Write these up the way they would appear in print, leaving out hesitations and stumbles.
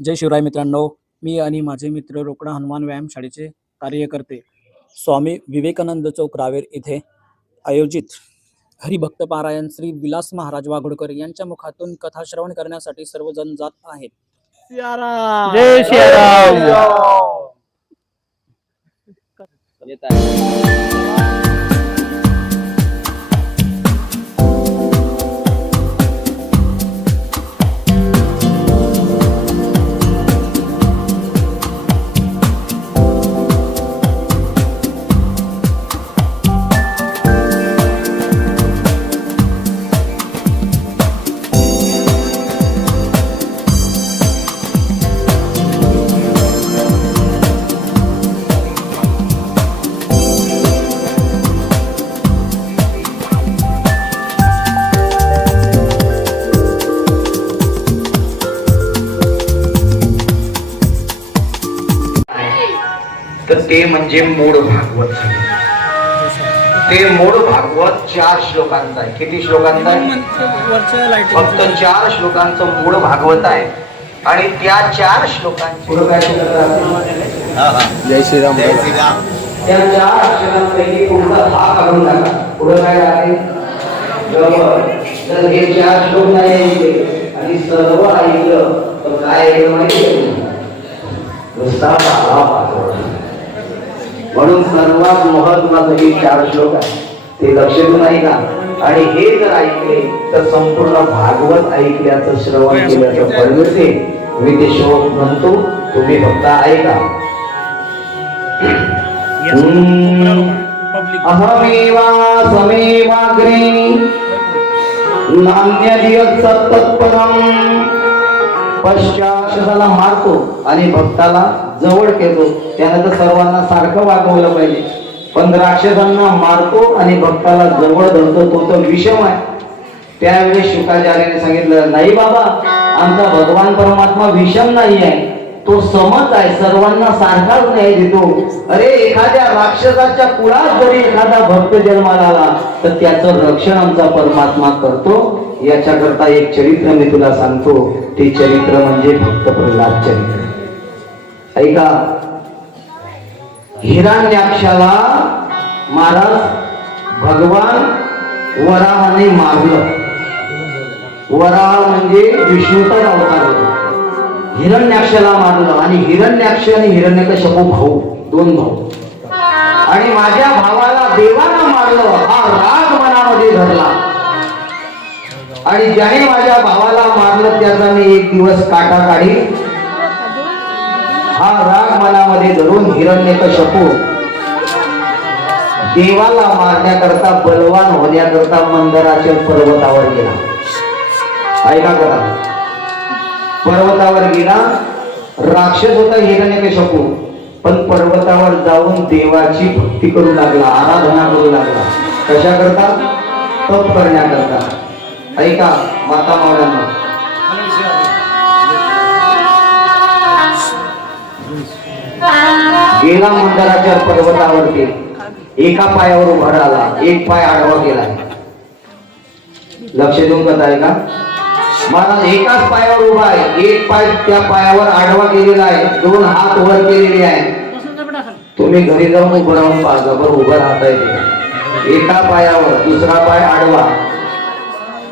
जय शिवराय मित्रांनो, मी आणि माझे मित्र रोकडा हनुमान व्यायाम शाळेचे कार्यकर्ते स्वामी विवेकानंद चौक रावेर येथे आयोजित हरिभक्त पारायण श्री विलास महाराज वाघोडकर यांच्या मुखातून कथा श्रवण करण्यासाठी सर्वजण जात आहेत. जय सियाराम. तर ते म्हणजे मूळ भागवत. ते मूळ भागवत 4 श्लोकांचा आहे. किती श्लोकांचा आहे? फक्त 4 श्लोकांचं मूळ भागवत आहे. आणि त्या 4 श्लोकांची जय श्रीराम. जय श्रीराम. त्या 4 अक्षरांपैकी पुढचा हा काढून टाका. पुढे काय आहे? जर हे 4 श्लोक नाही ऐकले आणि सर्व ऐकलं तर काय ऐकलं माहिती आहे? नुसता म्हणून सर्वात महत्वाचं हे 4 श्लोक आहे. ते लक्षात नाही का? आणि हे जर ऐकले तर संपूर्ण भागवत ऐकल्याचं श्रवण केल्याचं फळ मिळते. मी ते श्लोक म्हणतो, तुम्ही फक्त ऐका. अहमेवा समेवाग्रे नान्यदियत् सत्तत्परम्. पश्चाशला मारतो आणि भक्ताला जवळ घेतो. त्यानं तर सर्वांना सारखं वागवलं पाहिजे. पण राक्षसांना मारतो आणि भक्ताला जवळ धरतो, तो तर विषम आहे. त्यावेळेस शुकाचार्याने सांगितलं, नाही बाबा, आमचा भगवान परमात्मा विषम नाही आहे, तो समच आहे, सर्वांना सारखाच न्याय देतो. अरे एखाद्या राक्षसाच्या कुळात जरी एखादा भक्त जन्माला आला तर त्याचं रक्षण आमचा परमात्मा करतो. याच्याकरता एक चरित्र मी तुला सांगतो. ते चरित्र म्हणजे भक्त प्रल्हाद चरित्र. ऐका. हिरण्याक्षाला महाराज भगवान वराहाने मारलं. वराह म्हणजे विष्णूचा अवतार होता. हिरण्याक्षाला मारलं आणि हिरण्याक्ष आणि हिरण्यकश्यप भाऊ, 2 भाऊ. आणि माझ्या भावाला देवानं मारलं, हा राग मनामध्ये धरला. आणि ज्याने माझ्या भावाला मारलं त्याचा मी एक दिवस काटा काढी. हा राग मनामध्ये धरून हिरण्यकश्यप देवाला मारण्याकरता, बलवान होण्याकरता मंदराच्या पर्वतावर गेला. ऐका करा. पर्वतावर गेला. राक्षस होता हिरण्यकश्यप, पण पर्वतावर जाऊन देवाची भक्ती करू लागला, आराधना करू लागला. कशा करता? तप करण्याकरता. ऐका माता मावळ्यांना, गेला मंदिराच्या पर्वतावरती. एका पायावर उभा राहिला, एक पाय आडवा गेला. लक्ष देऊन कथा आहे का? महाराज एकाच पायावर उभा आहे, एक पाय त्या पायावर आडवा केलेला आहे, 2 हात वर केलेले आहे. तुम्ही घरी जाऊन उभं राहून पाहा, बरं उभं राहता येते. एका पायावर, दुसरा पाय आडवा.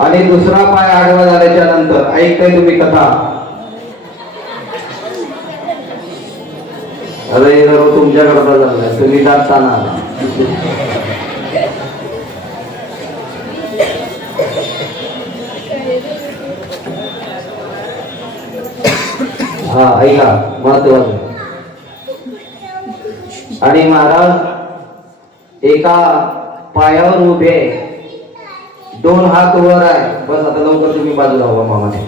आणि दुसरा पाय आडवा झाल्याच्या नंतर ऐकताय तुम्ही कथा? अरे तुमच्याकडे झालं, तुम्ही जाताना हा ऐका महत्वाचं. आणि महाराज एका पायावर उभे, 2 हात वर आहे. बस आता लवकर तुम्ही बाजूला व्हा मामाने.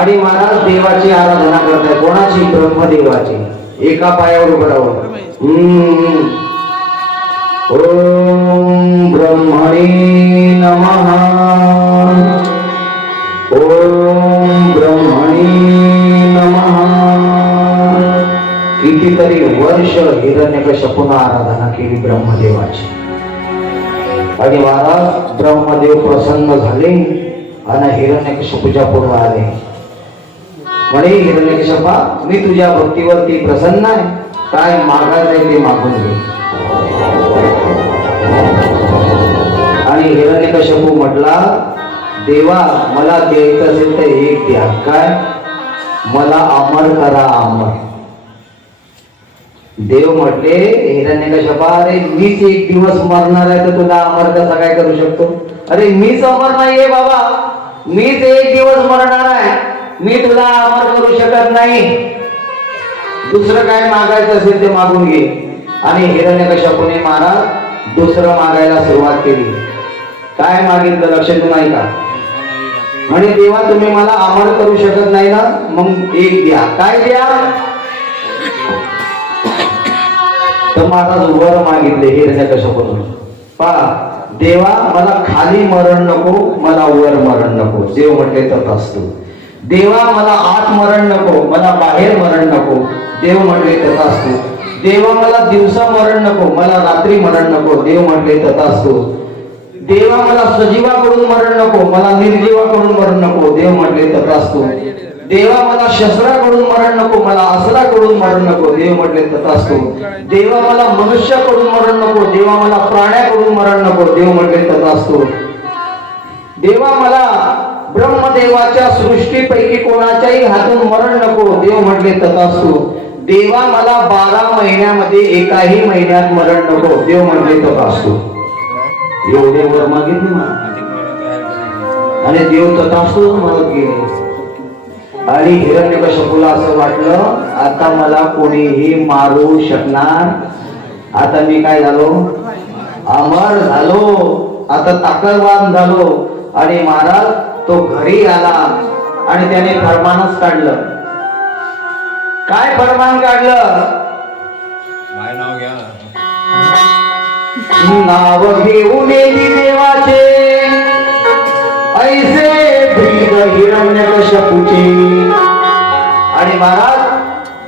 आणि महाराज देवाची आराधना करताय. कोणाची? ब्रह्मदेवाची. एका पायावर उभं राहून ओम ब्रह्मणे नमः, ओम ब्रह्मणे कितीतरी वर्ष हिरण्यकश्यपूने आराधना केली ब्रह्मदेवाची. आणि महाराज ब्रह्मदेव प्रसन्न झाले आणि हिरण्यकशिपूच्या पुढे आले. म्हणे हिरण्यकशिपा, मी तुझ्या भक्तीवरती प्रसन्न आहे, काय मागायचंय ते मागून घे. आणि हिरण्यकशिपू म्हटला, देवा मला द्यायचं असेल तर एक द्या. काय? मला अमर करा, अमर. देव म्हटले हिरण्यकशिपा, अरे मीच एक दिवस मरणार आहे तर तुला अमर कसा काय करू शकतो? अरे मीच अमर नाहीये बाबा, मीच एक दिवस मरणार आहे, मी तुला अमर करू शकत नाही. दुसरं काय मागायचं असेल ते मागून घे. आणि हिरण्यकशिपूने महाराज दुसरं मागायला सुरुवात केली. काय मागितलं लक्षात नाही का? म्हणे देवा तुम्ही मला अमर करू शकत नाही ना, मग एक द्या. काय द्या? तर महाराज वर मागितले हिरण्यकशिपूने. पहा देवा मला खाली मरण नको, मला वर मरण नको. देव म्हटले तथास्तु. देवा मला आत मरण नको, मला बाहेर मरण नको. देव म्हटले तथास्तु. देवा मला दिवसा मरण नको, मला रात्री मरण नको. देव म्हटले तथास्तु. देवा मला सजीवाकडून मरण नको, मला निर्जीवाकडून मरण नको. देव म्हटले तथास्तु. देवा मला शस्त्राकडून मरण नको, मला अस्त्राकडून मरण नको. देव म्हटले तथास्तु. देवा मला मनुष्याकडून मरण नको, देवा मला प्राण्याकडून मरण नको. देव म्हटले तथास्तु. देवा मला ब्रह्मदेवाच्या सृष्टीपैकी कोणाच्याही हातून मरण नको. देव म्हटले तथास्तु. देवा मला 12 महिन्यामध्ये एकाही महिन्यात मरण नको. देव म्हटले तथास्तु. एवढे वर मागितले ना, आणि देव तथास्तु म्हणत गेले. आणि हिरण्यकशिपूला असं वाटलं आता मला कोणीही मारू शकणार, आता मी काय झालो? अमर झालो, आता ताकदवान झालो. आणि महाराज तो घरी आला आणि त्याने फरमानच काढलं. काय फरमान काढलं? नाव घेऊन येली देवाचे, ऐसे भीग हिरण्यकशिपूचे. आणि महाराज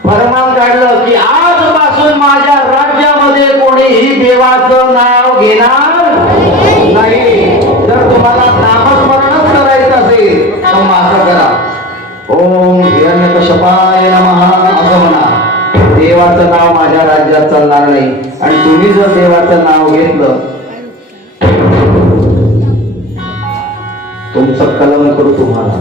फरमान काढलं की आजपासून माझ्या राज्यामध्ये कोणीही देवाचं नाव घेणार नाही. जर तुम्हाला नामस्मरणच करायचं असेल तर असं करा, ओम हिरण्यकशिपाय नमः असं म्हणा. देवाचं नाव माझ्या राज्यात चालणार नाही. आणि तुम्ही जर देवाचं नाव घेतलं तुमचं कलम करू तुम्हाला.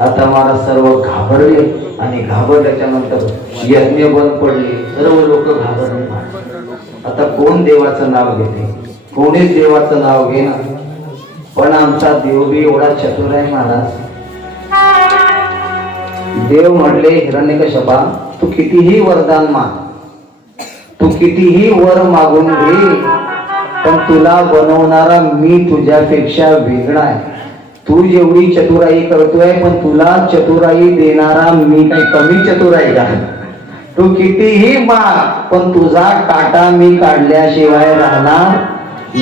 आता मला सर्व घाबरले आणि घाबरल्याच्या नंतर यज्ञ बंद पडले, सर्व लोक घाबरले. आता कोण देवाचं नाव घेते? कोणीच देवाचं नाव घेणार. पण आमचा देव बी एवढा चतुर आहे महाराज. देव म्हटले हिरण्यकशिपा, तू कितीही वरदान माग, तू कितीही वर मागून घे, पण तुला बनवणारा मी तुझ्यापेक्षा वेगळा आहे. तू जेवढी चतुराई करतोय पण तुला चतुराई देणारा मी काही कमी चतुर आहे का? तू कितीही माग पण तुझा काटा मी काढल्याशिवाय राहणार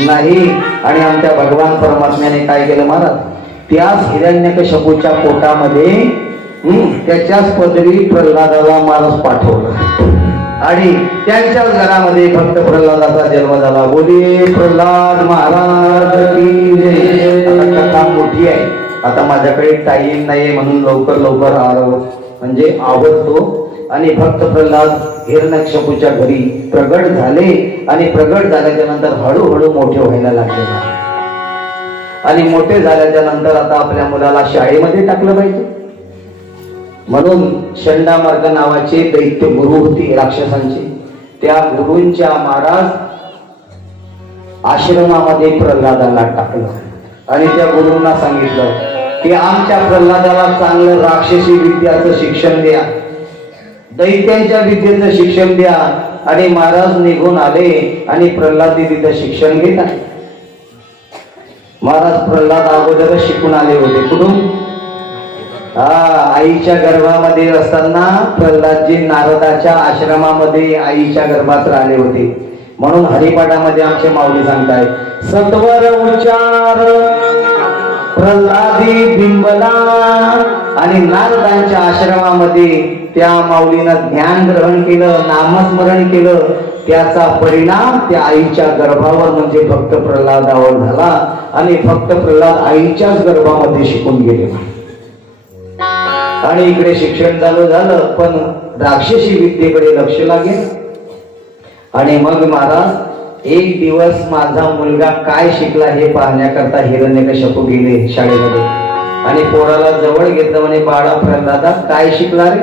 नाही. आणि आमच्या भगवान परमात्म्याने काय केलं महाराज? त्याच हिरण्यकशिपूच्या पोटामध्ये त्याच्याच पदरी प्रल्हादाला महाराज पाठवलं आणि त्यांच्याच घरामध्ये भक्त प्रल्हादाचा जन्म झाला. बोले प्रल्हाद महाराज की जय. आता कथा मोठी आहे, आता माझ्याकडे टाईम नाही म्हणून लवकर आलो म्हणजे आवडतो. आणि भक्त प्रल्हाद हिरण्यकशिपूच्या घरी प्रगट झाले आणि प्रगट झाल्याच्या नंतर हळूहळू मोठे व्हायला लागले. आणि मोठे झाल्याच्या नंतर आता आपल्या मुलाला शाळेमध्ये टाकलं पाहिजे म्हणून शंडामार्ग नावाचे दैत्य गुरु होते राक्षसांचे. त्या गुरूंच्या महाराज आश्रमामध्ये प्रल्हादाला टाकलं आणि त्या गुरूंना सांगितलं की आमच्या प्रल्हादाला चांगलं राक्षसी विद्याचं शिक्षण द्या, दैत्यांच्या विद्येचं शिक्षण द्या. आणि महाराज निघून आले आणि प्रल्हाद तिथं शिक्षण घेत आहे. महाराज प्रल्हाद अगोदरच शिकून आले होते. कुठून? आईच्या गर्भामध्ये असताना प्रल्हादजी नारदाच्या आश्रमामध्ये आईच्या गर्भात राहिले होते. म्हणून हरिपाठामध्ये आमचे माऊली सांगताय, सत्वर उच्चार प्रल्हादी बिंबला. आणि नारदांच्या आश्रमामध्ये त्या माऊलीनं ध्यान ग्रहण केलं, नामस्मरण केलं, त्याचा परिणाम त्या आईच्या गर्भावर म्हणजे भक्त प्रल्हादावर झाला आणि भक्त प्रल्हाद आईच्याच गर्भामध्ये शिकून गेले. आणि इकडे शिक्षण चालू झालं, पण राक्षसी विद्येकडे लक्ष लागेल. आणि मग महाराज एक दिवस माझा मुलगा काय शिकला हे पाहण्याकरता हिरण्यकश्यपू गेले शाळेमध्ये आणि पोराला जवळ घेतलं म्हणे, बाळा प्रल्हादा काय शिकला रे?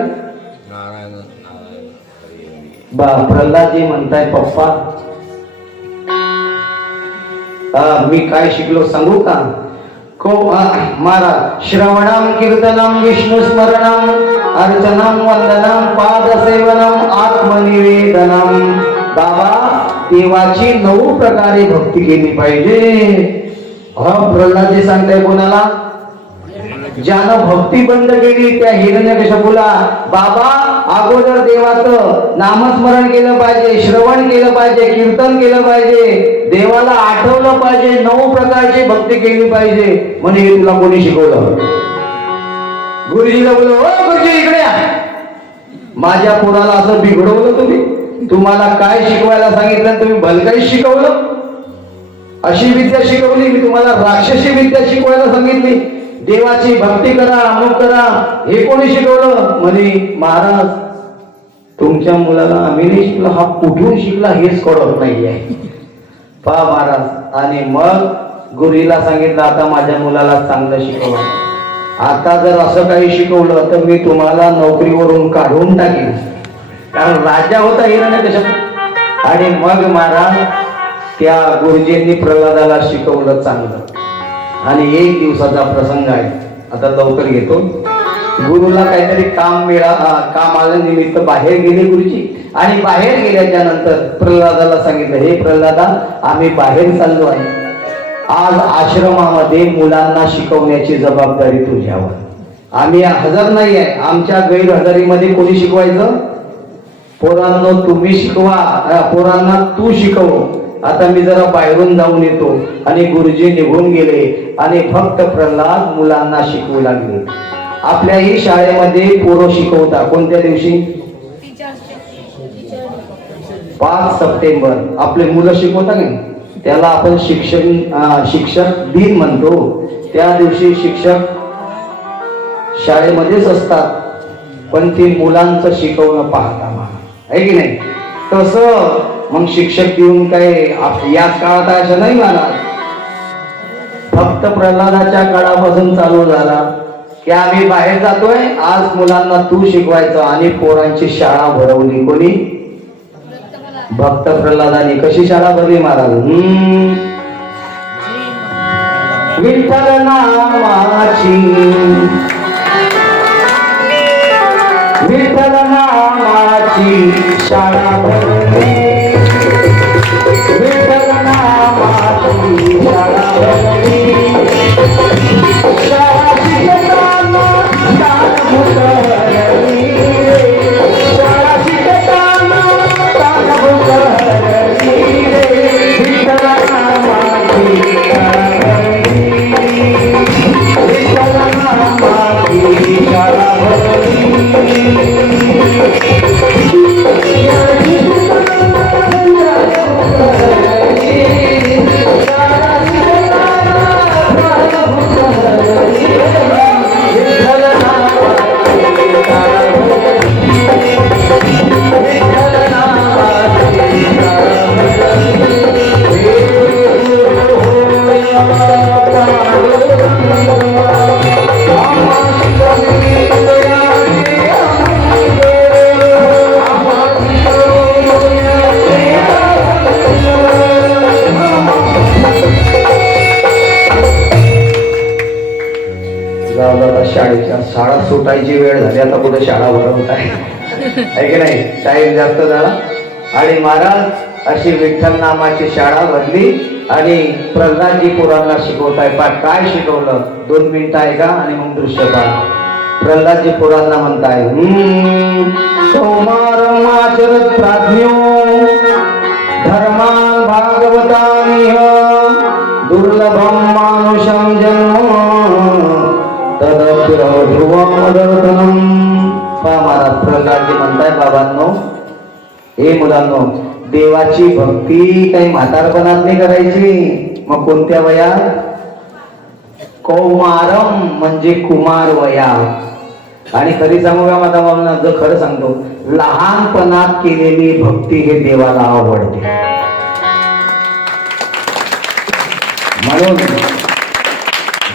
प्रल्हादजी म्हणताय, पप्पा मी काय शिकलो सांगू का? महाराज, श्रवणम कीर्तनम विष्णू स्मरणम अर्चनम वंदनम पाद सेवनम आत्मनिवेदनम. बाबा, देवाची 9 प्रकारे भक्ती केली पाहिजे. प्रल्हादजी सांगताय कोणाला? ज्यानं भक्ती बंद केली त्या हिरण्यकश्यपूला. बाबा, अगोदर देवाचं नामस्मरण केलं पाहिजे, श्रवण केलं पाहिजे, कीर्तन केलं पाहिजे, देवाला आठवलं पाहिजे, 9 प्रकारची भक्ती केली पाहिजे. म्हणे हे तुला कोणी शिकवलं? गुरुजीला बोललो, ओ गुरुजी इकडे या. माझ्या पोराला असं बिघडवलं तुम्ही? तुम्हाला काय शिकवायला सांगितलं? तुम्ही भलकाई शिकवलं? अशी विद्या शिकवली मी तुम्हाला? राक्षसी विद्या शिकवायला सांगितली? देवाची भक्ती करा, अमुक करा, हे कोणी शिकवलं? म्हणे महाराज, तुमच्या मुलाला आम्ही नाही शिकलो, हा कुठून शिकला हेच कळत नाहीये. पहा महाराज. आणि मग गुरुला सांगितलं, आता माझ्या मुलाला चांगलं शिकवा. आता जर असं काही शिकवलं तर मी तुम्हाला नोकरीवरून काढून टाकेन. कारण राजा होता हिरण्यकश्यप. आणि मग महाराज त्या गुरुजींनी प्रल्हादाला शिकवलं चांगलं. आणि एक दिवसाचा प्रसंग आहे, आता लवकर घेतो. गुरुला काहीतरी काम आलं निमित्त बाहेर गेले गुरुजी. आणि बाहेर गेल्याच्या नंतर प्रल्हादाला सांगितलं, हे प्रल्हादा, आम्ही बाहेर चाललो आहे. आज आश्रमामध्ये मुलांना शिकवण्याची जबाबदारी तुझ्यावर. आम्ही हजर नाही आहे. आमच्या गैरहजेरीमध्ये कोणी शिकवायचं? पोरांनो तुम्ही शिकवा, पोरांना तू शिकव. आता मी जरा बाहेरून जाऊन येतो. आणि गुरुजी निघून गेले आणि फक्त प्रल्हाद मुलांना शिकवू लागले. आपल्याही शाळेमध्ये पोरं शिकवता. कोणत्या दिवशी? 5 सप्टेंबर आपले मुलं शिकवता नाही, त्याला आपण शिक्षक दिन म्हणतो. त्या दिवशी शिक्षक शाळेमध्येच असतात, पण ते मुलांचं शिकवणं पाहता आहे की नाही? तसं मग शिक्षक देऊन काय याच काळात असं नाही मला. फक्त प्रल्हादाच्या काळापासून चालू झाला की आम्ही बाहेर जातोय, आज मुलांना तू शिकवायचं. आणि पोरांची शाळा भरवली. कोणी? भक्त प्रल्हादाने. कशी शाळा भरली महाराज? विठ्ठल नामाची, विठ्ठल नामाची शाळा भरली. विठ्ठल नामाची शाळा भरली. शाळा शिकताना दानभूत हरली. शाळा शिकताना दानभूत हरली. विठ्ठल नामाची शाळा भरली. विठ्ठल नामाची शाळा भरली. शाळा सुटायची वेळ झाली, आता कुठे शाळा भरवत आहे की नाही? टाइम जास्त झाला. आणि महाराज अशी विठ्ठल नामाची शाळा भरली. आणि प्रल्हादजी पोरांना शिकवताय. काय शिकवलं? 2 मिनिटं ऐका आणि मग दृश्य पहा. प्रल्हादजी पोरांना म्हणताय, कौमारम आचरत प्राज्ञो धर्मान भागवतामिह दुर्लभम मानुषम जन्म तदप्य ध्रुवम दर्शनम. पहा महाराज प्रल्हादजी म्हणताय बाबांनो, हे मुलांनो, देवाची भक्ती काही म्हातारपणात नाही करायची. मग कोणत्या वयात? कौमारम म्हणजे कुमार वयात. आणि खरी सांगू का माझा म्हणून जर खरं सांगतो, लहानपणात केलेली भक्ती हे देवाला आवडते. म्हणून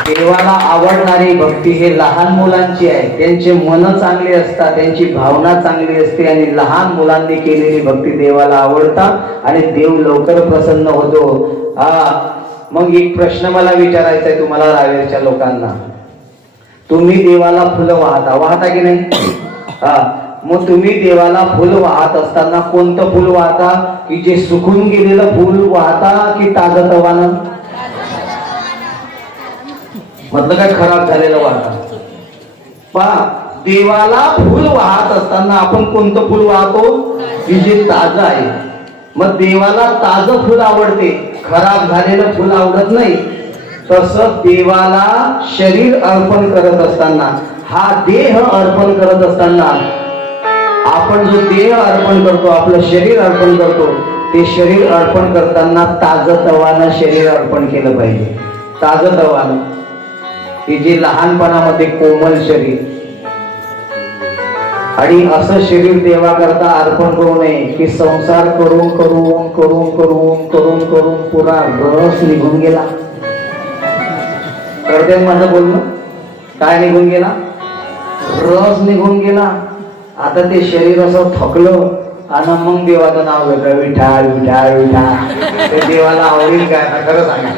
देवाला आवडणारी भक्ती हे लहान मुलांची आहे. त्यांचे मन चांगले असतात, त्यांची भावना चांगली असते आणि लहान मुलांनी केलेली भक्ती देवाला आवडतात आणि देव लवकर प्रसन्न होतो. मग एक प्रश्न मला विचारायचा आहे तुम्हाला रावेरच्या लोकांना, तुम्ही देवाला फुलं वाहता की नाही? मग तुम्ही देवाला फुल वाहत असताना कोणतं फुल वाहता? की जे सुकून गेलेलं फुल वाहता की ताजं तवानं? मतलब काय खराब झालेलं वाहता? पहा, देवाला फुल वाहत असताना आपण कोणतं फुल वाहतो? की जे ताजं आहे. मग देवाला ताजं फुल आवडते, खराब झालेलं फुल आवडत नाही. तसं देवाला शरीर अर्पण करत असताना, हा देह अर्पण करत असताना, आपण जो देह अर्पण करतो, आपलं शरीर अर्पण करतो, ते शरीर अर्पण करताना ताजं तवानं शरीर अर्पण केलं पाहिजे. ताजं तवानं, की जे लहानपणामध्ये कोमल शरीर. आणि असं शरीर देवा करता अर्पण करू नये की संसार करून करून करून करून करून करून पुरा रस निघून गेला. कळते माझं बोलणं? काय निघून गेला? रस निघून गेला. आता ते शरीर असं थकलं आणि मग देवाचं नाव घेतलं, विठाळ विठाळ विठाळ. ते देवाला आवडेल काय? खरं सांगा.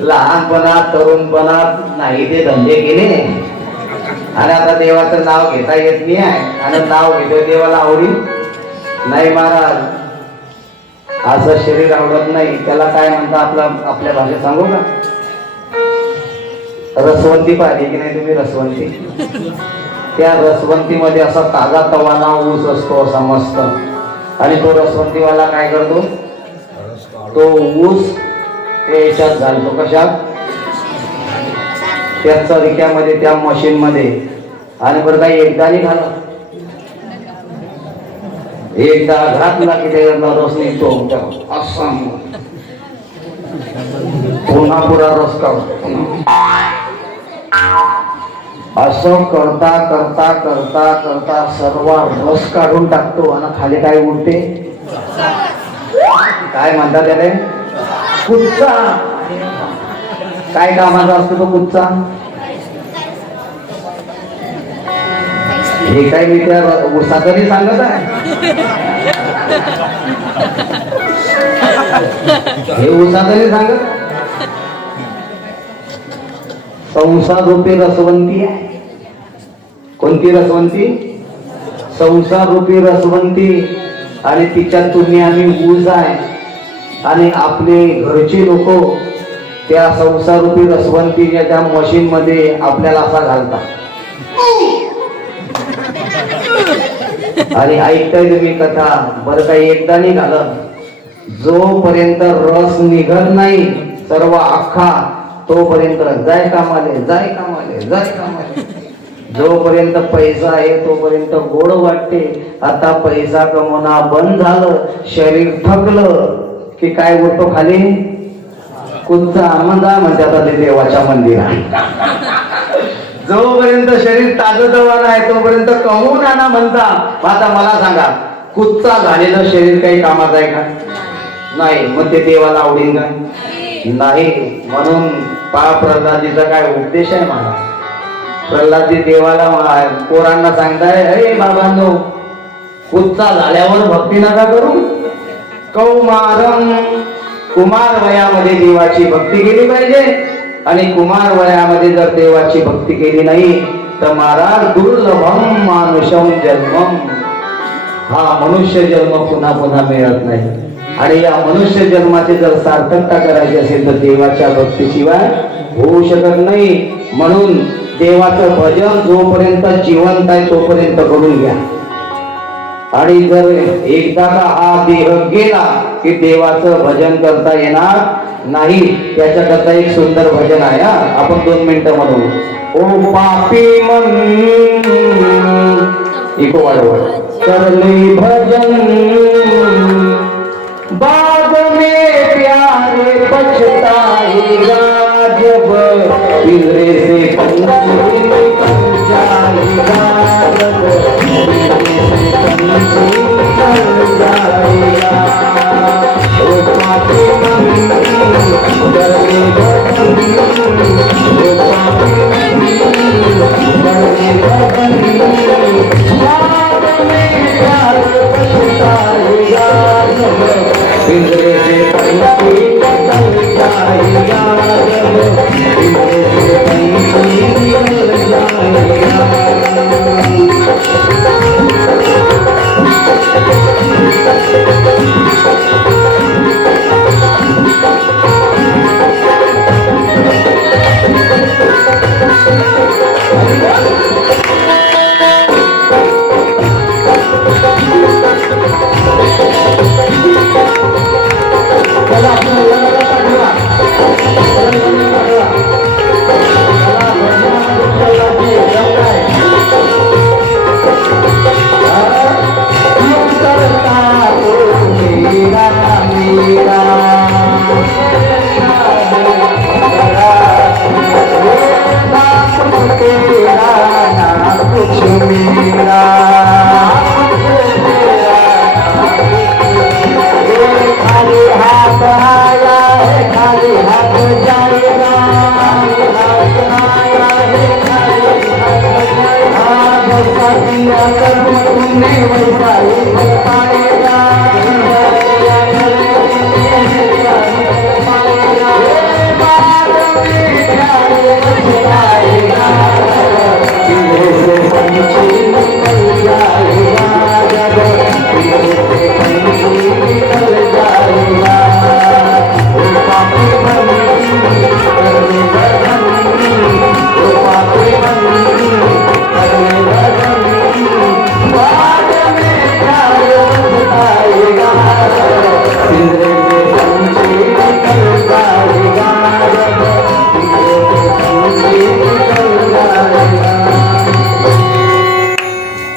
लहानपणात तरुणपणात नाही ते धंदे केले आणि आता देवाचं नाव घेता येत नाही आहे आणि नाव घेतोय, देवाला आवडेल नाही महाराज. असं शरीर आवडत नाही. त्याला काय म्हणता आपल्या भाषेत सांगू का? रसवंती पाहिली की नाही तुम्ही? रसवंती. त्या रसवंतीमध्ये असा ताजा तवाना ऊस असतो असा मस्त, आणि तो रसवंतीवाला काय करतो? तो ऊस याच्यात घालतो. कशात? त्या चरक्यामध्ये, त्या मशीन मध्ये. आणि बरं काही एकदा नाही घाला, एकदा घातला की त्याला रस निघतो असा, पुन्हा पुरा रस काढतो. असं करता करता करता करता सर्व रस काढून टाकतो आणि खाली काय उरते? काय म्हणतात त्याला? कुच्चा. काय कामाचा असतो तो कुच्चा? हे काय मी त्या उसातरी सांगत आहे? हे उसातरी सांगत? संसार रूपी रसवंती आहे. कोणती रसवंती? संसार रूपी रसवंती. आणि तिच्यात तुम्ही आम्ही ऊस आहे आणि आपले घरचे लोक त्या संसार रूपी रसवंतीच्या त्या मशीन मध्ये आपल्याला असा घालतात. आणि ऐकताय तुम्ही कथा? बरं काही एकदा नाही घालत, जोपर्यंत रस निघत नाही सर्व अख्खा, तोपर्यंत जाय कामाले जाय कामाले जाय कामाले. जोपर्यंत पैसा आहे तोपर्यंत गोड वाटते. आता पैसा कमवणं बंद झालं, शरीर थकलं की काय उरतो खाली? कुच्चा. आनंदा म्हणजे आता ते देवाच्या मंदिरात. जोपर्यंत शरीर ताजतवान आहे तोपर्यंत कमवून आणा म्हणता. आता मला सांगा, कुच्चा झालेलं शरीर काही कामाचं आहे का? नाही. मग ते देवाला आवडेल का? नाही. म्हणून प्रल्हादजीचा काय उपदेश आहे मला? प्रल्हादजी देवाला पोरांना सांगताय, अरे बाबांनो, कुच्चा झाल्यावर भक्ती नका करू. कौमारम, कुमार वयामध्ये देवाची भक्ती केली पाहिजे. आणि कुमार वयामध्ये जर देवाची भक्ती केली नाही तर महाराज दुर्लभम मानुषम जन्मम, हा मनुष्य जन्म पुन्हा पुन्हा मिळत नाही. आणि या मनुष्य जन्माची जर सार्थकता करायची असेल तर देवाच्या भक्तीशिवाय होऊ शकत नाही. म्हणून देवाचं भजन जोपर्यंत जिवंत आहे तोपर्यंत करून घ्या. आणि जर एकदा का हा देह गेला की देवाचं भजन करता येणार नाही. त्याच्याकरता एक सुंदर भजन आहे, आपण 2 मिनिटं म्हणू. ओ पापी मन इको वाढव करले भजन बाद में प्यारे पछताएगा जब पिंजरे से पंछी निकल जाएगा जब पिंजरे से पंछी निकल जाएगा ओ पापी मन करले भजन ओ पापी मन करले भजन बाद में प्यारे पछताएगा जब पिंजरे से पंछी निकल जाएगा जब पिंजरे से पंछी निकल जाएगा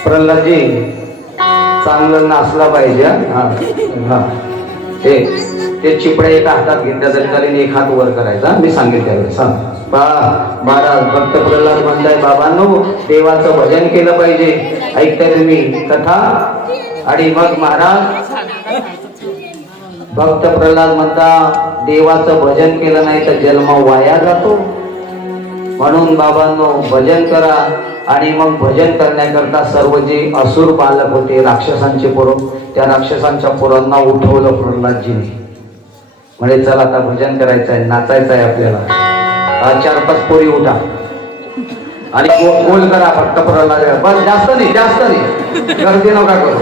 प्रल्हादजी चांगलं नाचला पाहिजे हा ते चिपड्या एका हातात घेतल्या तरी चालेल एक हात वर करायचा मी सांगेल त्यावेळेस महाराज भक्त प्रल्हाद म्हणताय बाबांनो देवाचं भजन केलं पाहिजे ऐकताय तुम्ही कथा आणि मग महाराज भक्त प्रल्हाद म्हणता देवाचं भजन केलं नाही तर जन्म वाया जातो म्हणून बाबांनो भजन करा आणि मग भजन करण्याकरता सर्व जे असुर बालक होते राक्षसांचे पोरं त्या राक्षसांच्या पोरांना उठवलं प्रल्हादजीने म्हणजे चला आता भजन करायचं आहे नाचायचं आहे आपल्याला 4-5 पोरी उठा आणि गोल करा फक्त प्रल्हाद बस जास्त नाही गर्दी नका करू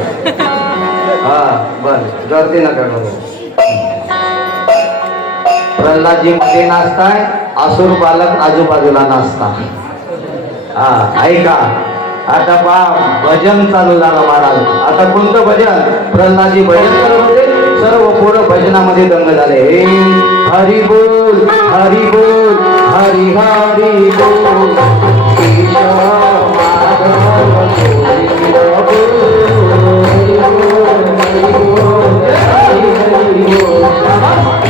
हा बस गर्दी नका करू प्रल्हादजी मध्ये नाचताय असुर बालक आजूबाजूला नाचता हा ऐका आता भजन चालू झालं महाराज आता कोणतं भजन प्रल्हादजी भजन करत होते सर्व पोरं भजनामध्ये दंग झाले हरी बोल हरी बोल हरी हरी बोल केशव माधव गोविंद बोल हरी बोल हरी बोल हरी हरी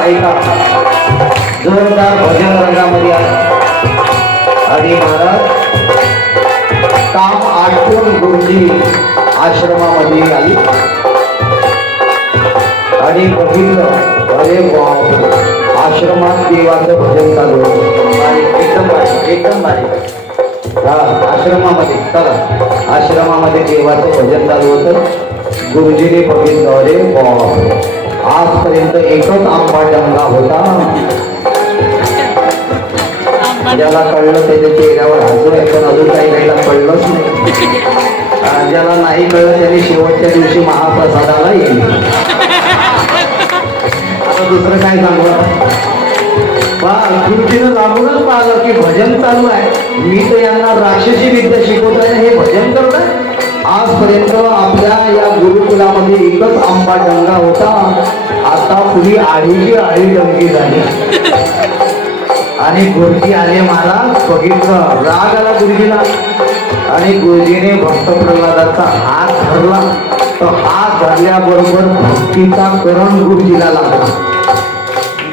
ऐका जोरदार भजन रंगामध्ये आणि महाराज काम आटून गुरुजी आश्रमामध्ये आली आणि बघितलं अरे बाप आश्रमात देवाचं भजन चालू होतं. एकदम बारीक हा आश्रमामध्ये चला आश्रमामध्ये देवाचं भजन चालू होतं. गुरुजीने बघितलं अरे बाप आजपर्यंत एकच आंबा डंगा होता. ज्याला कळलं त्याच्या चेहऱ्यावर हसू आहे पण अजून काही काहीला कळलंच नाही. ज्याला नाही कळलं त्याने शेवटच्या दिवशी महाप्रसादाला येईल. आता दुसरं काय सांगू गुरुजीनं लागूनच पाहिलं की भजन चालू आहे. मी तर यांना राक्षसी विद्या शिकवत आहे हे भजन करत आहे. आजपर्यंत आपल्या या गुरुकुलामध्ये एकच आंबा डंगा होता. आता पुढी आळीची आळी डंगी झाली आणि गुरुजी आले महाराज बघितलं राग आला गुरुजीला आणि गुरुजीने भक्त प्रल्हादाचा हात धरला. तो हात धरल्याबरोबर भक्तीचा करण गुरुजीला लागला.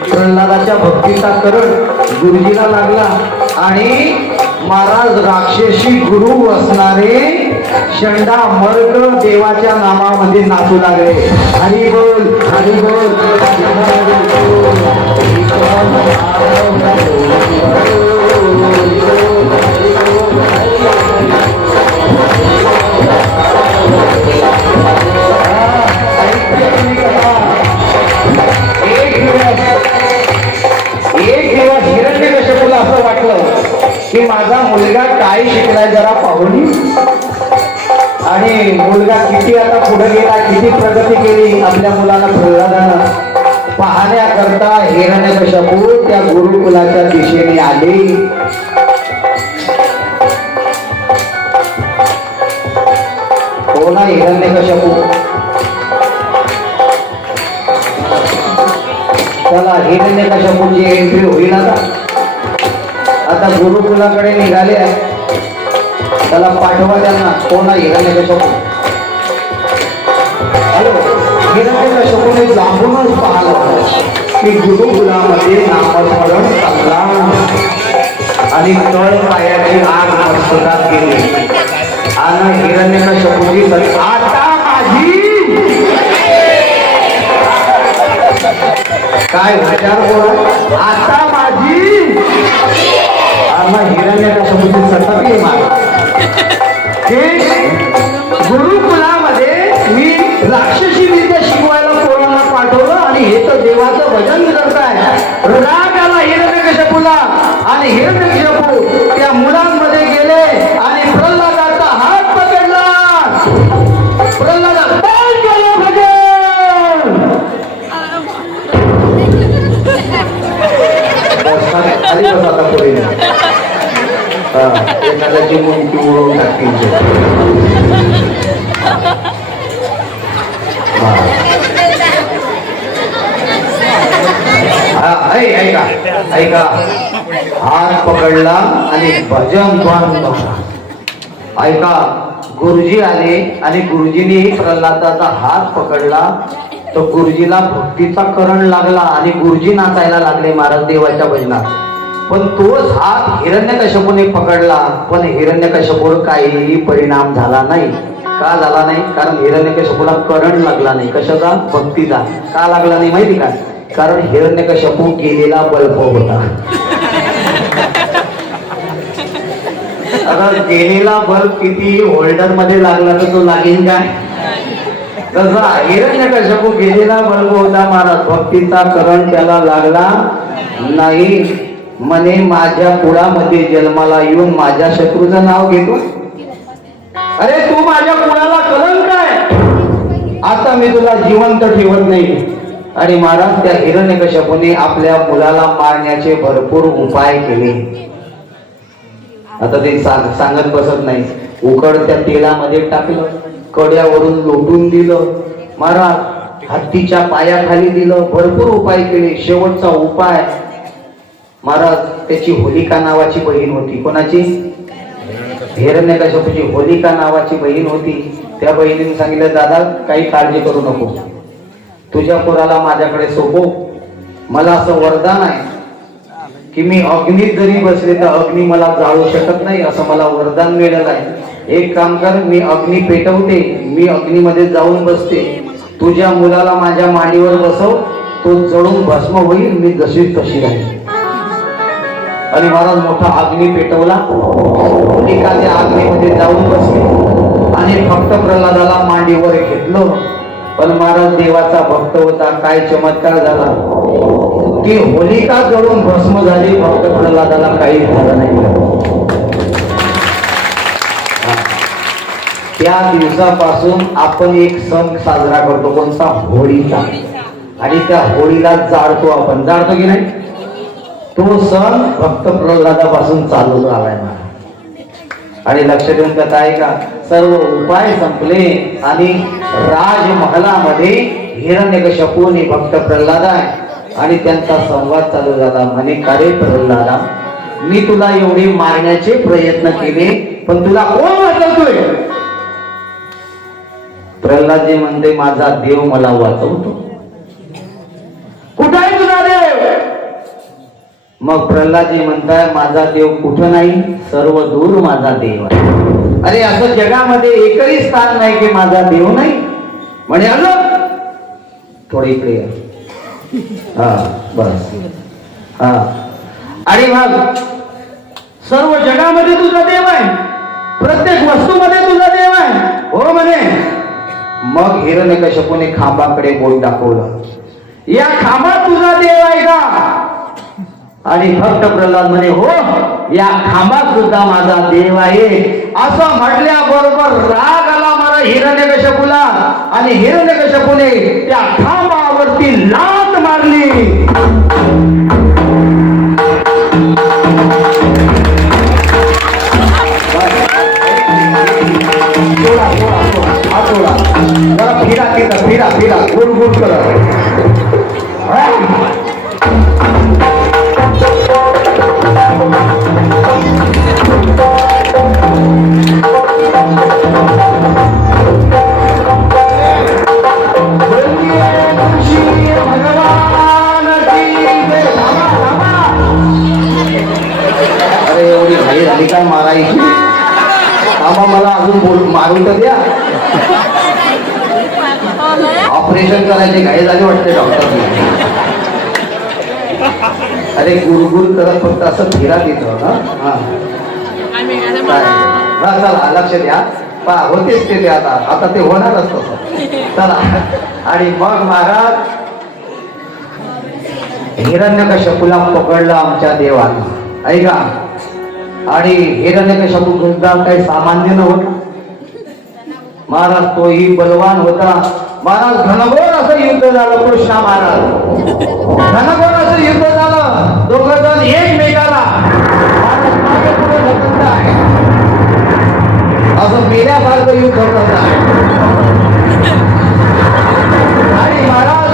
प्रल्हादाच्या भक्तीचा करण गुरुजीला लागला आणि महाराज राक्षसी गुरु असणारे शंडा मर्ग देवाच्या नामामध्ये नाचू लागले. हरी बोल हरी बोल. एक दिवस हिरण्यकश्यपूला असं वाटलं की माझा मुलगा काय शिकलाय जरा पाहुणी. आणि मुलगा किती आता पुढे गेला किती प्रगती केली आपल्या मुलाला प्रल्हादानं पाहण्याकरता हिरण्यकश्यपू त्या गुरुकुलाच्या दिशेने आले. हो ना हिरण्यकश्यपू. चला हिरण्यकश्यपूची एंट्री होईल आता गुरुकुलाकडे निघाले आहे. त्याला पाठवा त्यांना. कोण आहे हिरण्यकश्यपू. हिरण्यकश्यपूने लांबूनच पाहिलं की गुरुकुलामध्ये नामस्मरण चालला आणि तळ पायाची आग मस्तकात गेली आणि हिरण्यकश्यपूची आता माझी काय विचार बोला आता माझी हिरण्यकश्यपूची सटकी मार. गुरुकुलामध्ये मी राक्षसी विद्या शिकवायला कोणाला पाठवलं आणि हे तर देवाचं भजन करताय. राग आला हिरण्यकश्यपूला आणि हिरण्यकश्यपू त्या मुलांमध्ये गेले आणि प्रल्हादाचा हात पकडला. प्रल्हादा बोल केलं भजन. खाली बस आता पुढे एखाद्याची मुंकी उडवून टाकतील. ऐका ऐका हात पकडला आणि भजन बंद. ऐका गुरुजी आले आणि गुरुजीने प्रल्हादाचा हात पकडला तर गुरुजीला भक्तीचा करण लागला आणि गुरुजी नाचायला लागले महाराज देवाच्या भजनात. पण तोच हात हिरण्यकश्यपूने पकडला पण हिरण्यकश्यपूवर काहीही परिणाम झाला नाही. का झाला नाही. कारण हिरण्यकश्यपूला करण लागला नाही. कशाचा. भक्तीचा. का लागला नाही माहिती का. कारण हिरण्यकश्यपू गेलेला बल्ब होता. आता गेलेला बल्ब किती होल्डर मध्ये लागला तर तो लागेल काय. तसा हिरण्यकश्यपू गेलेला बल्ब होता महाराज. भक्तीचा करण त्याला लागला नाही. म्हणे माझ्या कुळामध्ये जन्माला येऊन माझ्या शत्रूचं नाव घेतो. अरे तू माझ्या कुळाला कलंक आहे. आता मी तुला जिवंत ठेवत नाही. आणि महाराज त्या हिरण्यकश्यपूने आपल्या मुलाला मारण्याचे भरपूर उपाय केले. आता ते सांगत बसत नाही. उकडत्या तेलामध्ये टाकलं. कड्यावरून लोटून दिलं, महाराज हत्तीच्या पायाखाली दिलं, भरपूर उपाय केले. शेवटचा उपाय महाराज, त्याची होलिका नावाची बहीण होती. कोणाची? हिरण्यकश्यपूची होलिका नावाची बहीण होती. त्या बहिणीने सांगितलं, दादा काही काळजी करू नको, तुझ्या पोराला माझ्याकडे सोपव. मला असं वरदान आहे की मी अग्नीत जरी बसले तर अग्नी मला जाळू शकत नाही, असं मला वरदान मिळालं आहे. एक काम कर, मी अग्नी पेटवते, मी अग्नीमध्ये जाऊन बसते, तुझ्या मुलाला माझ्या मांडीवर बसव, तो जळून भस्म होईल, मी जशी तशी राहील. आणि महाराज मोठा अग्नी पेटवला, होलिका त्या अग्नीमध्ये जाऊन बसली आणि भक्त प्रल्हादाला मांडीवर घेतलं. पण महाराज देवाचा भक्त होता, काय चमत्कार झाला, ती होलिका जळून भस्म झाली, भक्त प्रल्हादाला काही झालं नाही. त्या दिवसापासून आपण एक सण साजरा करतो, कोणता? होळीचा. आणि त्या होळीला जाळतो आपण, जाळतो की नाही? तो सण भक्त प्रल्हादापासून चालू झालाय ना. आणि लक्ष देऊन कथा आहे का, सर्व उपाय संपले आणि राजमहालामध्ये हिरण्यकश्यपू आणि भक्त प्रल्हाद आहे आणि त्यांचा संवाद चालू झाला. म्हणे, का रे प्रल्हादा, मी तुला एवढे मारण्याचे प्रयत्न केले, पण तुला कोण वाचवतोय? प्रल्हादजी म्हणते, माझा देव मला वाचवतो. कुठे आहे तुझा देव? मग प्रल्हादजी म्हणताय, माझा देव कुठं नाही, सर्व दूर माझा देव आहे. अरे असं जगामध्ये एकही स्थान नाही की माझा देव नाही. म्हणे, आलो थोडे इकडे या. हा बस. हा, आणि मग सर्व जगामध्ये तुझा देव आहे, प्रत्येक वस्तूमध्ये तुझा देव आहे. हो म्हणे. मग हिरण्यकश्यपूने खांबाकडे बोट दाखवलं, या खांबात तुझा देव आहे का? आणि भक्त प्रल्हाद म्हणे, हो, या खांबात सुद्धा माझा देव आहे. असं म्हटल्याबरोबर राग आला मला हिरण्यकश्यपूला आणि हिरण्यकश्यपूने त्या खांबावरती लात मारली. फिरा तिथं, फिरा फिरा, गुड गुड करा. अरे एवढी घाई झाली काय मारायची? आम्हा मला अजून मारून तर द्या. ऑपरेशन करायचे घाई झाली वाटते डॉक्टरने. अरे गुरगुर करत फक्त असं फिरा तिथं. चला लक्ष द्या, होतेच ते आता आता ते होणारच तसं. चला. आणि मग महाराज हिरण्यकश्यपूला पकडलं आमच्या देवानं, ऐका. आणि हिरण्यकश्यपू सुद्धा काही सामान्य नव्हता महाराज, तोही बलवान होता महाराज. घनघोर असं युद्ध झालं. कृष्णा महाराज घनघोर असं युद्ध झालं. दोघं जण एकमेकाला मागे पुढे ढकलत आहे, असं मेल्यासारखं युद्ध करत आहे. आणि महाराज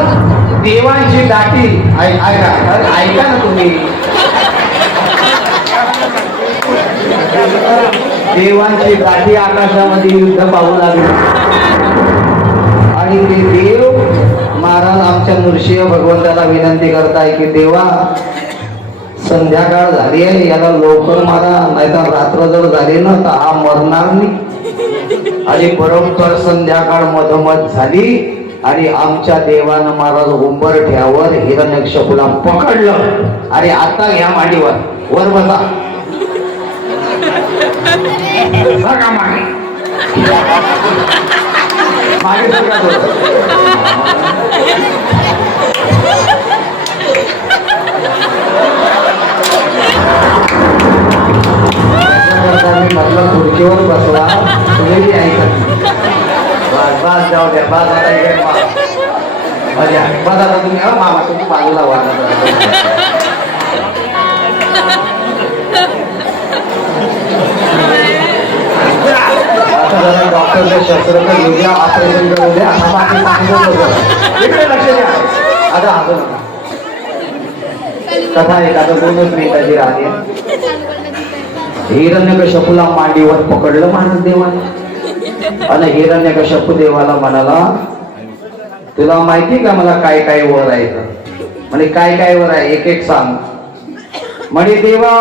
देवांची दाटी ऐका ना तुम्ही, देवांची गाठी आकाशामध्ये युद्ध पाहू लागली. आणि ते देव महाराज आमच्या नृसिंह भगवंताला विनंती करताय की देवा, संध्याकाळ झाली आहे, याला लवकर मारा, नाहीतर रात्र जर झाली ना तर हा मरणार नाही. आणि बरोबर संध्याकाळ मधोमध झाली आणि आमच्या देवानं महाराज उंबरठ्यावर हिरण्यकश्यपूला पकडलं. आणि आता ह्या मांडीवर वर बसा. बघा मागे मागे सगळं म्हटलं खुर्चीवर बसला, तुम्ही ऐकत बस बस जाऊ द्या. बस आता बस आता तुम्ही मामा तुम्ही बाजूला वाढला. साधारण डॉक्टरचे शस्त्र तर येऊ द्या, ऑपरेशन करू द्या, आता बाकी सांगतो बघा. इकडे लक्ष द्या. आता हसू नका. कथा एक आता 2च मिनिटाची राहते. हिरण्यकश्यपूला मांडीवर पकडलं माणूस देवाने आणि हिरण्यकश्यपू देवाला म्हणाला, तुला माहिती का मला काय काय वर आहे का? म्हणजे काय काय वर आहे एक एक सांग. म्हणे देवा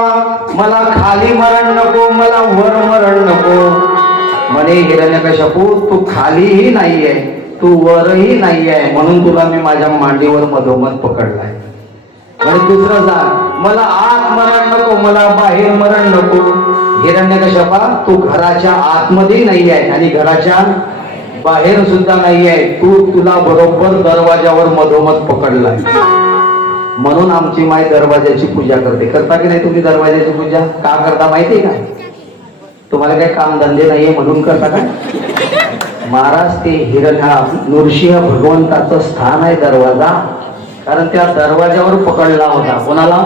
मला खाली मरण नको, मला वर मरण नको. म्हणे हिरण्यकश्यपू तू खालीही नाहीये, तू वरही नाहीये, म्हणून तुला मी माझ्या मांडीवर मधोमध पकडलाय. म्हणे दुसरं सांग, मला आत मरण नको, मला बाहेर मरण नको. हिरण्यकश्यपा तू घराच्या आतमध्ये नाही आहे आणि घराच्या बाहेर सुद्धा नाही आहे, तुला बरोबर दरवाजावर मधोमध पकडलाय. म्हणून आमची माय दरवाजाची पूजा करते. करता की नाही तुम्ही दरवाजाची पूजा? का करता माहिती का? तुम्हाला काही काम धंदे नाहीये म्हणून करता का? महाराज ते नृसिंह भगवंताचं स्थान आहे दरवाजा, कारण त्या दरवाजावर पकडला होता. कोणाला?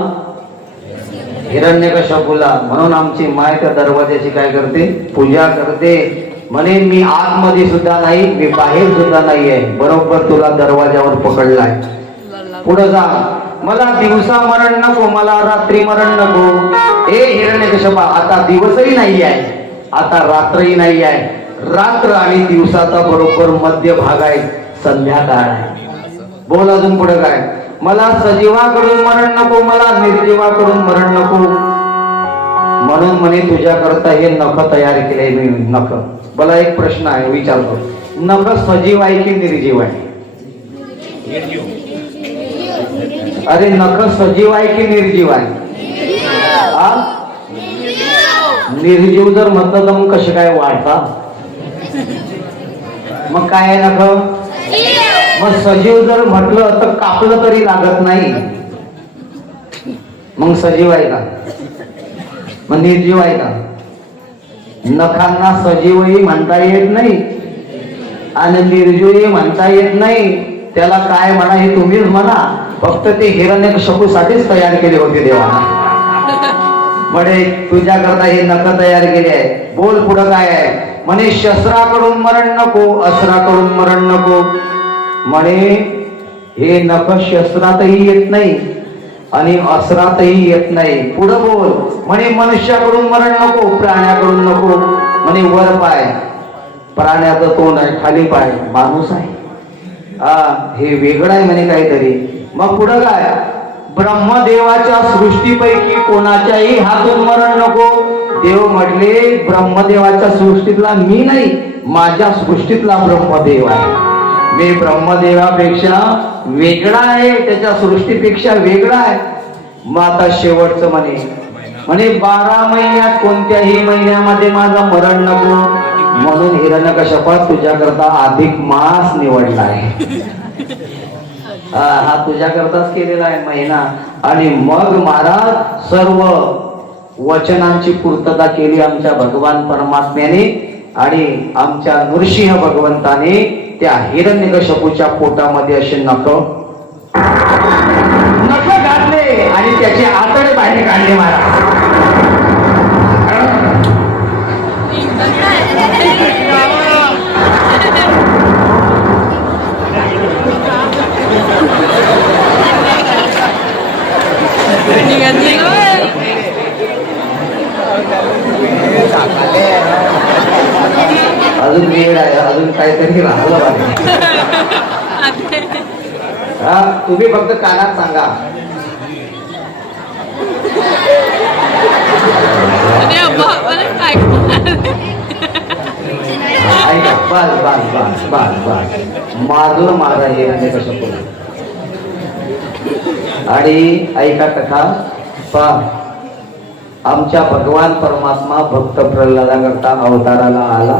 हिरण्यकश्यपूला. म्हणून आमची माय त्या दरवाजाची काय करते? पूजा करते. म्हणे मी आतमध्ये सुद्धा नाही, मी बाहेर सुद्धा नाहीये, बरोबर तुला दरवाजावर पकडलाय. पुढे जा, मला दिवसा मरण नको, मला रात्री मरण नको. ए हिरण्यकश्यपा आता दिवसही नाही आहे, आता रात्रही नाही आहे. रात्र आणि दिवसाचा बरोबर मध्य भाग आहे, संध्याकाळ आहे. बोल अजून पुढे काय? मला सजीवाकडून मरण नको, मला निर्जीवाकडून मरण नको. म्हणून म्हणे तुझ्या करता हे नख तयार केले मी. नख. मला एक प्रश्न आहे विचारतो, नख सजीव आहे की निर्जीव आहे? अरे नख सजीव आहे की निर्जीव आहे? निर्जीव जर म्हटलं तर मग कसे काय वाढता? मग काय आहे नख? मग सजीव जर म्हटलं तर कापलं तरी लागत नाही, मग सजीव आहे का? मग निर्जीव आहे का? नखांना सजीवही म्हणता येत नाही आणि निर्जीवही म्हणता येत नाही. त्याला काय म्हणा हे तुम्हीच म्हणा. फक्त ते हिरण्यकश्यपूसाठीच तयार केले होते देवाने. म्हणे तुझ्या करता हे नख तयार केले आहे. बोल पुढं काय आहे? म्हणे शस्त्राकडून मरण नको, अस्त्राकडून मरण नको. म्हणे हे नख शस्त्रातही येत नाही आणि अस्त्रातही येत नाही. पुढं बोल. म्हणे मनुष्याकडून मरण नको, प्राण्याकडून नको. म्हणे वर पाय प्राण्याचं तोंड आहे, खाली पाय माणूस आहे. हे वेगळं आहे म्हणे काहीतरी. मग पुढं काय? ब्रह्मदेवाच्या सृष्टीपैकी कोणाच्याही हातून मरण नको. देव म्हटले ब्रह्मदेवाच्या सृष्टीतला मी नाही, माझ्या सृष्टीतला ब्रह्मदेव आहे. मी ब्रह्मदेवापेक्षा वेगळा आहे, त्याच्या सृष्टीपेक्षा वेगळा आहे. मग आता शेवटचं म्हणे 12 महिन्यात कोणत्याही महिन्यामध्ये माझं मरण नको. म्हणून हिरण्यकश्यपा तुझ्या करता अधिक मास निवडला आहे. हा तुझ्या करताच केलेला आहे महिना. आणि मग महाराज सर्व वचनांची पूर्तता केली आमच्या भगवान परमात्म्याने आणि आमच्या नृसिंह भगवंताने त्या हिरण्यकश्यपूच्या पोटामध्ये असे नख घातले आणि त्याचे आतडे बाहेर काढले महाराज. अजून वेळ आहे, अजून काहीतरी राहिलं पाहिजे. तुम्ही फक्त कानात सांगा. बस बस बस बस बस मारलं मारा हे कसं बोल. आणि ऐका कथा पा आमच्या भगवान परमात्मा भक्त प्रल्हादाकरता अवताराला आला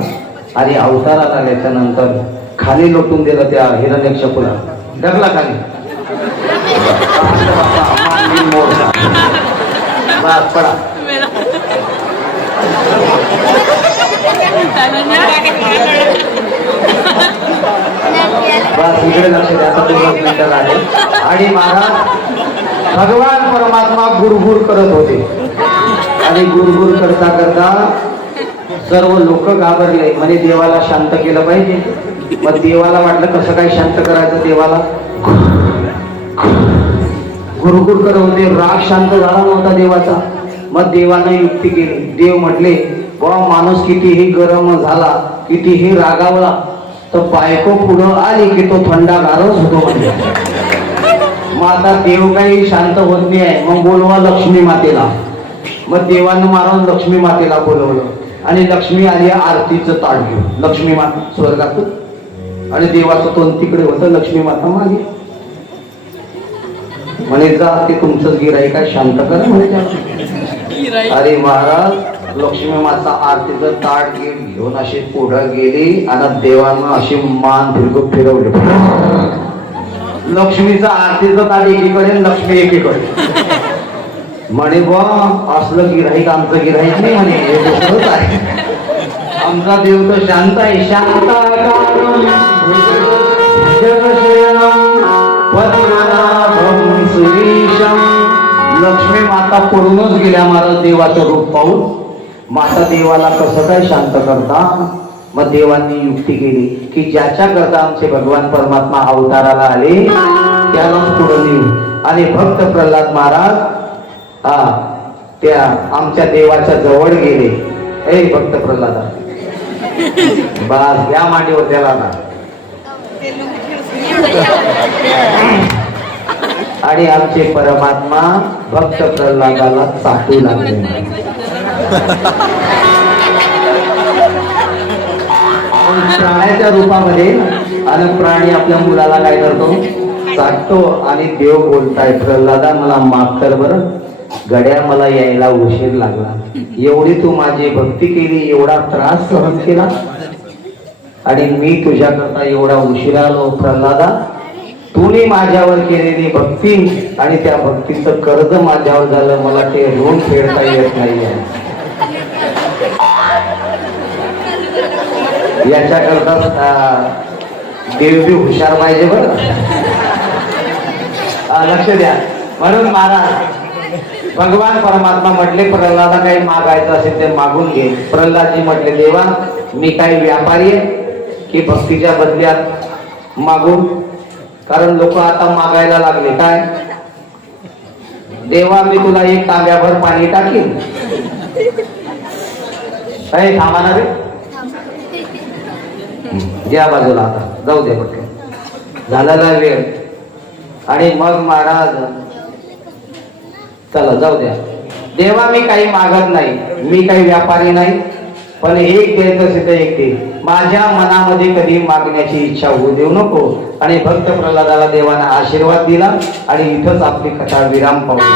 आणि अवताराला आल्याच्या नंतर खाली लोटून दिलं त्या हिरण्यकश्यपूला. ढकला खाली. बस पडा. बस इकडे लक्ष द्या. 2 मिनिटं आहे. आणि महाराज भगवान परमात्मा गुरगुर करत होते आणि गुरगुर करता करता सर्व लोक घाबरले, म्हणे देवाला शांत केलं पाहिजे. मग देवाला वाटलं कसं काय शांत करायचं देवाला. गुरुकुर करत होते, राग शांत झाला नव्हता देवाचा. मग देवानं युक्ती केली. देव म्हटले बा माणूस कितीही गरम झाला, कितीही रागावला, तर बायको पुढं आली की तो थंडा गारच होतो म्हणजे. मग आता देव काही शांत होत नाही आहे, मग बोलवा लक्ष्मी मातेला. मग देवानं मारून लक्ष्मी मातेला बोलवलं आणि लक्ष्मी आली आरतीचं ताट घेऊन. लक्ष्मी माता स्वर्गातून आणि देवाचं तोंड तिकडे होतं, लक्ष्मी माता मागे. म्हणे जा ते तुमचंच गिराईक आहे, शांत करा म्हणे. अरे महाराज लक्ष्मी माता आरतीचं ताट घेऊन अशी पुढं गेली आणि देवानं अशी मान फिरवली. लक्ष्मीचं आरतीचं ताट एकीकडे, लक्ष्मी एकीकडे. म्हणे बा असलं गिराईक आमचं गिराईक नाही म्हणे, हे दुसरंच आहे. आमचा देव तर शांत आहे. शांताकारं जगशयनं पद्मनाभं सुरीशं. लक्ष्मी माता पळूनच गेल्या महाराज देवाचं रूप पाहून. माता देवाला कसं काय शांत करता. मग देवांनी युक्ती केली की ज्याच्या करता आमचे भगवान परमात्मा अवताराला आले त्यालाच पुढे नेऊ. आणि भक्त प्रल्हाद महाराज त्या आमच्या देवाच्या जवळ गेले. ए भक्त प्रल्हादा बस या मांडीवर त्याला ना. आणि आमचे परमात्मा भक्त प्रल्हादाला चाटू लागले. प्राण्याच्या रूपामध्ये. आणि प्राणी आपल्या मुलाला काय करतो, चाटतो. आणि देव बोलताय प्रल्हादा मला माफ कर बरं, गड्या मला यायला उशीर लागला. एवढी तू माझी भक्ती केली, एवढा त्रास सहन केला आणि मी तुझ्याकरता एवढा उशीर आलो. प्रल्हादा तूने माझ्यावर केलेली भक्ती आणि त्या भक्तीचं कर्ज माझ्यावर झालं, मला ते ऋण फेडता येत नाही. याच्याकरता देव बी हुशार पाहिजे बरं. लक्ष द्या. म्हणून महाराज भगवान परमात्मा म्हटले प्रल्हादा काही मागायचं असेल ते मागून घे. प्रल्हादजी म्हटले देवा मी काही व्यापारी आहे की भक्तीच्या बदल्यात मागू. कारण लोक आता मागायला लागले काय, देवा मी तुला एक तांब्याभर पाणी टाकीन. काही थांबा ना रे, या बाजूला आता जाऊ दे पटकन, झालेला वेळ. आणि मग महाराज चला जाऊ द्या. देवा मी काही मागत नाही, मी काही व्यापारी नाही, पण एक द्यायचं सिद्ध एक दे. माझ्या मनामध्ये कधी मागण्याची इच्छा होऊ देऊ नको. आणि भक्त प्रल्हादाला देवाने आशीर्वाद दिला आणि इथंच आपली कथा विराम पावली.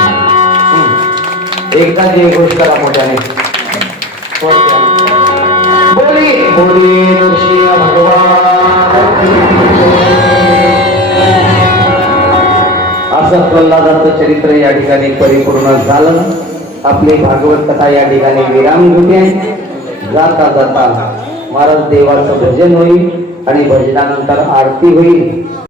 एकदा जे गोष्ट करा मोठ्याने बोली बोली नरसिंह भगवान. असं प्रल्हादाचं चरित्र या ठिकाणी परिपूर्ण झालं. आपली भागवत कथा या ठिकाणी विराम घेते. जाता जाता महाराज देवाचं भजन होईल आणि भजनानंतर आरती होईल.